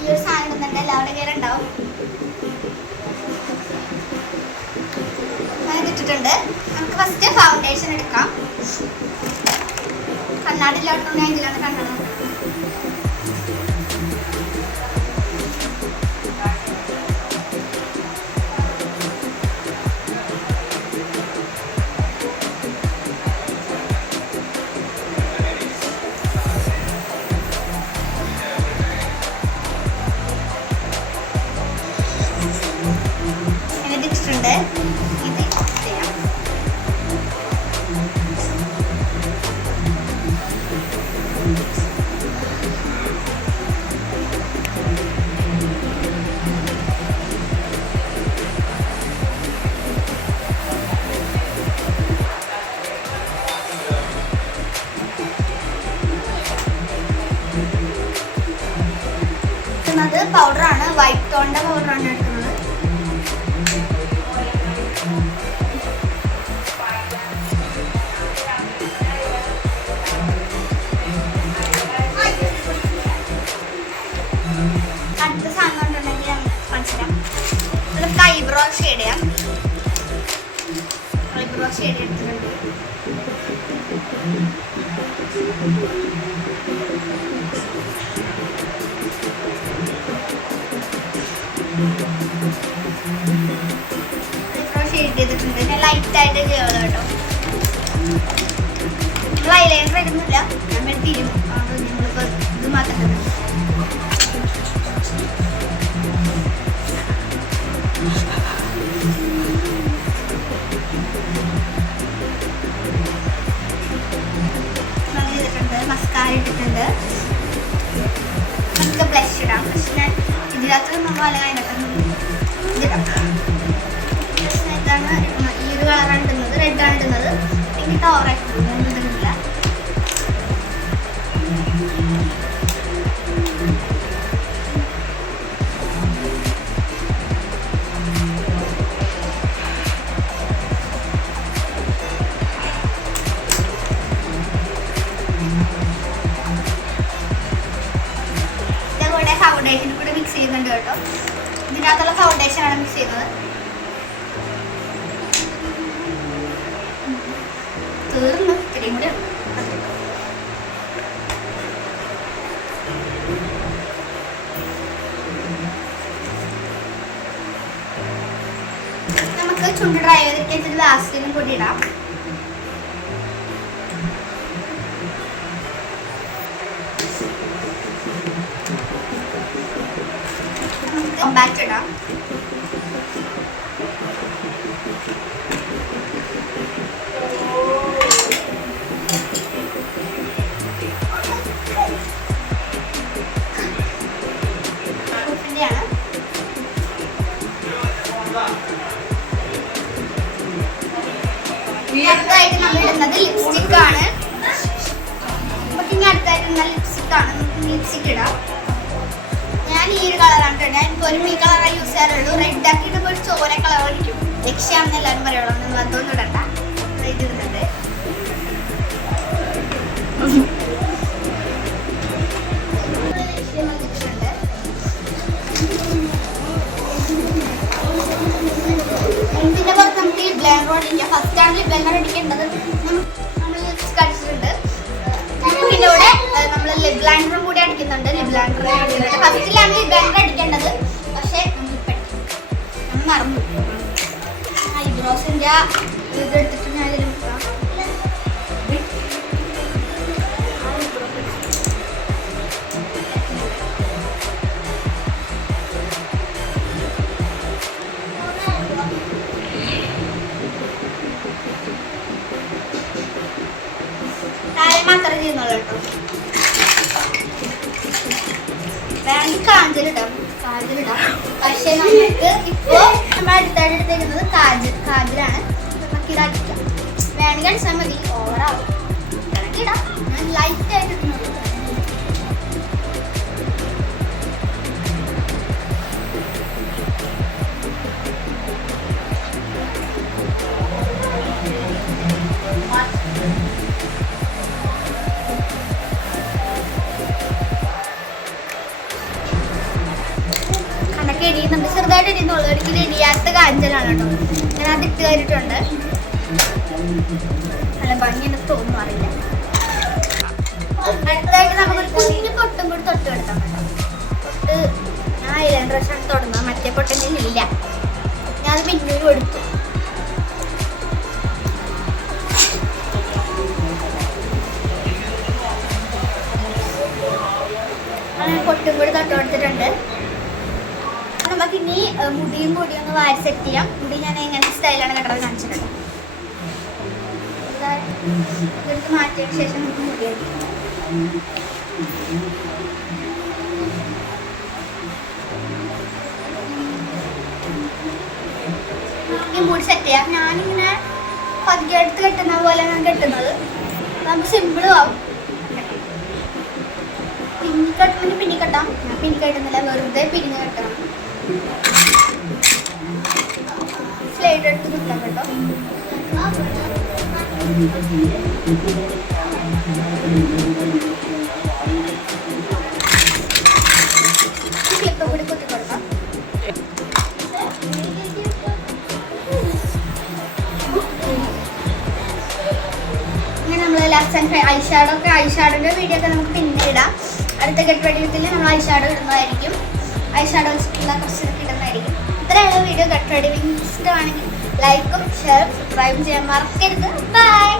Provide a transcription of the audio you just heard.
ഈ ഒരു സാധനം ഇടുന്നുണ്ട്, എല്ലാവരുടെ കയ്യിൽ ഉണ്ടാവും. അങ്ങനെ ഇട്ടിട്ടുണ്ട്. നമുക്ക് ഫസ്റ്റ് ഫൗണ്ടേഷൻ എടുക്കാം. കണ്ണാടില്ലാട്ടുണ്ടെങ്കിൽ ഇതിലാണ് കണ്ണട. എന്നിട്ടിട്ടുണ്ട് ഇത് ചെയ്യാം. പൗഡറാണ്, വൈറ്റ് ടോണിന്റെ പൗഡറാണ് എടുക്കുന്നത്. അടുത്ത സാധനം കൊണ്ടുണ്ടെങ്കിൽ മനസ്സിലാം. നമുക്ക് ഐബ്രോ ഷെയ്ഡ് ചെയ്യാം. ഐബ്രോ ഷെയ്ഡ് എടുത്തിട്ടുണ്ട്. ഷെയ്ഡ് ചെയ്തിട്ടുണ്ട്. ഞാൻ ലൈറ്റായിട്ട് ചെയ്യുന്നത് കേട്ടോ. നമ്മൾ ഐലൈനർ ഇടുന്നില്ല, ഞാൻ വെട്ടിയിരും. അത് നമ്മളിപ്പോൾ ഇത് മാത്രം ചെയ്തിട്ടുണ്ട്. മസ്കാര ഇട്ടിട്ടുണ്ട്. നമുക്ക് ബ്ലഷ് ഇടാം. ബ്ലഷ് ഞാൻ ഇതിനകത്ത് നമ്മൾ അതിനകത്ത് ഇതാണ് ഈ ഒരു കളറാണ് ഇടുന്നത്, റെഡാണ് ഇടുന്നത്. എനിക്ക് ഓവറായിട്ട് ഇടുന്നില്ല. ഇതേപോലെ ഫൗണ്ടേഷനും കൂടെ മിക്സ് ചെയ്യുന്നുണ്ട് കേട്ടോ. ഇതിനകത്തുള്ള ഫൗണ്ടേഷനാണ് മിക്സ് ചെയ്യുന്നത്. തീർന്നു, ഇത്രയും കൂടെ നമുക്ക് ചുണ്ട് ഡ്രൈ ചെയ്തിട്ട് വാസലിനും കൂടി ഇടാം. കോമ്പാക്റ്റ് ഇടാം. അടുത്തായിട്ട് നമ്മൾ ഇടുന്നത് ലിപ്സ്റ്റിക് ആണ്. നമുക്ക് ഇനി അടുത്തായിട്ട് ലിപ്സ്റ്റിക് ആണ്. ലിപ്സ്റ്റിക് ഇടാം. ഞാൻ ഈ ഒരു കളറാണ് കേട്ടോ. ഞാൻ ഇപ്പോൾ ഒരു ഈ കളറാണ് യൂസ് ചെയ്യാറുള്ളൂ. റെഡ് ആക്കി ഇടുമ്പോൾ ഒരു ചോര കളർ ആയിരിക്കും. ലക്ഷ്യാണെന്ന് എല്ലാവരും പറയുള്ളൂ. നിങ്ങൾ അതൊന്നും ഇടണ്ട. റെഡ് ഇടുന്നുണ്ട്. ഇതിന്റെ പുറത്ത് നമുക്ക് ലിപ് ലൈനർ അടിക്കാം. ഫസ്റ്റ് ആണ് ലിപ് ലൈനർ അടിക്കേണ്ടത്. നമ്മൾ ലിപ്സ്റ്റിക് അടിച്ചിട്ടുണ്ട്. ഇതിന്റെ കൂടെ നമ്മൾ ലിപ് ലൈനറും കൂടി അടിക്കുന്നുണ്ട്. ലിപ് ലൈനർ ഫസ്റ്റിലാണ് ലിപ് ലൈനർ അടിക്കേണ്ടത്. പക്ഷെ നമ്മൾ മറന്നു. ഐബ്രോസിന്റെ ഇതെടുത്തിട്ട് ഞാൻ ഇതിൽ മുക്കാം. മാത്രമേ ചെയ്യുന്നുള്ളൂ കേട്ടോ. വേണമെങ്കിൽ കാജലിടാം. പക്ഷെ നമുക്ക് ഇപ്പോ നമ്മൾ അടുത്തായിട്ട് എടുത്തേക്കുന്നത് കാജലാണ്. നമുക്ക് ഇതാക്കിക്കാം. വേണമെങ്കിൽ അടിച്ചാൽ മതി. ഓവറാവും. വേണമെങ്കിൽ ഇടാം. ഞാൻ ലൈറ്റായിട്ട് ഇടുന്നുള്ളൂ. ഇടയ്ക്ക് എരിയുന്നുണ്ട്, ചെറുതായിട്ട് എരിയുന്നുള്ളൂ. ഒരിക്കലും എരിയാത്ത കാഞ്ചലാണ് കേട്ടോ. ഞാൻ അത് ഇട്ട് കയറിയിട്ടുണ്ട്. നല്ല ഭംഗിയെന്ന് തോന്നുന്നു, അറിയില്ല. അടുത്തതായിട്ട് നമുക്കൊരു കുഞ്ഞു പൊട്ടും കൂടി തൊട്ട് കൊടുക്കാം കേട്ടോ. പൊട്ട് ഞാൻ 2 പ്രാവശ്യമാണ് തൊടുന്നത്, മറ്റേ പൊട്ടെങ്കിലും ഇല്ല. ഞാനത് പിന്നീട് കൊടുത്തു. പൊട്ടും കൂടി തൊട്ട് കൊടുത്തിട്ടുണ്ട്. നമുക്ക് ഇനി മുടിയും കൂടി ഒന്ന് വാരി സെറ്റ് ചെയ്യാം. മുടി ഞാൻ എങ്ങനെ സ്റ്റൈലാണ് കണ്ടത് കാണിച്ചിട്ടുണ്ട്. ഇതെടുത്ത് മാറ്റിയതിന് ശേഷം നമുക്ക് മുടി അടിക്കാം. ഈ മുടി സെറ്റ് ചെയ്യാം. ഞാനിങ്ങനെ പതുക്കെ എടുത്ത് കെട്ടുന്ന പോലെ ഞാൻ കെട്ടുന്നത്. നമുക്ക് സിമ്പിളും ആവും. പിന്നിക്കെട്ടണമെങ്കിൽ പിന്നിക്കെട്ടാം. ഞാൻ പിന്നിക്കെട്ടുന്നില്ല, വെറുതെ പിരിഞ്ഞ് കെട്ടണം. സ്ലൈഡ് എടുത്ത് കിട്ടാം കേട്ടോ. ക്ലിപ്പ് കൂടി കുത്തി കൊടുക്കാം. ഇങ്ങനെ നമ്മൾ ലെഫ്റ്റ് ആൻഡ് ഐഷാഡോന്റെ വീഡിയോ ഒക്കെ നമുക്ക് പിന്നെ ഇടാം. അടുത്ത ഗെറ്റ് റെഡി വിത്തിൽ നമ്മൾ ഐഷാഡോ ഇടുന്നതായിരിക്കും. ഐഷാഡോ വെച്ചിട്ടുള്ള കുറച്ചൊക്കെ ഇടുന്നതായിരിക്കും. ഇത്രയുള്ള വീഡിയോ ഗെറ്റ് റെഡി വിത്ത് ഇഷ്ടമാണെങ്കിൽ ലൈക്കും ഷെയറും സബ്സ്ക്രൈബും ചെയ്യാൻ മറക്കരുത്. ബൈ.